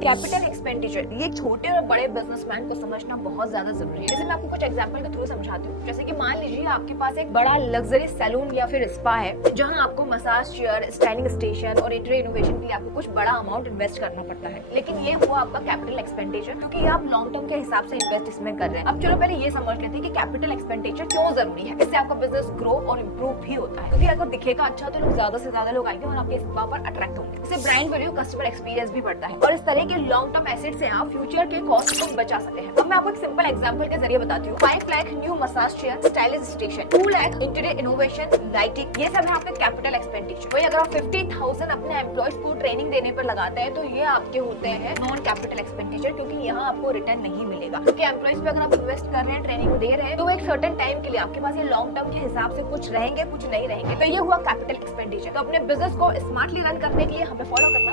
Capital expenditure ये छोटे और बड़े बिजनेसमैन को समझना बहुत ज्यादा जरूरी है। जैसे मैं आपको कुछ एग्जांपल के थ्रू समझाती हूँ। जैसे कि मान लीजिए आपके पास एक बड़ा लग्जरी सैलून या फिर स्पा है, जहाँ आपको मसाज चेयर, स्टाइलिंग स्टेशन और इंटीरियर इनोवेशन के लिए आपको कुछ बड़ा अमाउंट इन्वेस्ट करना पड़ता है। लेकिन ये हुआ आपका कैपिटल एक्सपेंडिचर, क्योंकि आप लॉन्ग टर्म के हिसाब से इन्वेस्ट इसमें कर रहे हैं। अब चलो पहले ये समझ लेते हैं कि कैपिटल एक्सपेंडिचर क्यों जरूरी है। इससे आपका बिजनेस ग्रो और इम्प्रूव भी होता है, क्योंकि अगर दिखेगा अच्छा तो लोग ज्यादा से ज्यादा लोग आएंगे और आपके स्पा पर अट्रैक्ट होंगे। इससे ब्रांड वैल्यू, कस्टमर एक्सपीरियंस भी बढ़ता है और इस तरह के लॉन्ग टर्म एसेट से आप फ्यूचर के कॉस्ट को बचा सकते हैं। अब मैं आपको एक सिंपल एग्जांपल के जरिए बताती हूँ। 5 lakh new massage chair, stylish station, 2 lakh interior innovation, lighting, ये सब है आपके कैपिटल एक्सपेंडिचर। वही अगर आप 50,000 अपने एम्प्लॉयज को ट्रेनिंग देने पर लगाते हैं तो ये आपके होते हैं नॉन कैपिटल एक्सपेंडिचर, क्योंकि यहाँ आपको रिटर्न नहीं मिलेगा। क्योंकि एम्प्लॉयज पे अगर आप इन्वेस्ट कर रहे हैं, ट्रेनिंग दे रहे हैं, तो एक सर्टेन टाइम के लिए आपके पास ये लॉन्ग टर्म के हिसाब से कुछ रहेंगे, कुछ नहीं रहेंगे। तो ये हुआ कैपिटल एक्सपेंडिचर। तो अपने बिजनेस को स्मार्टली रन करने के लिए हमें फॉलो करना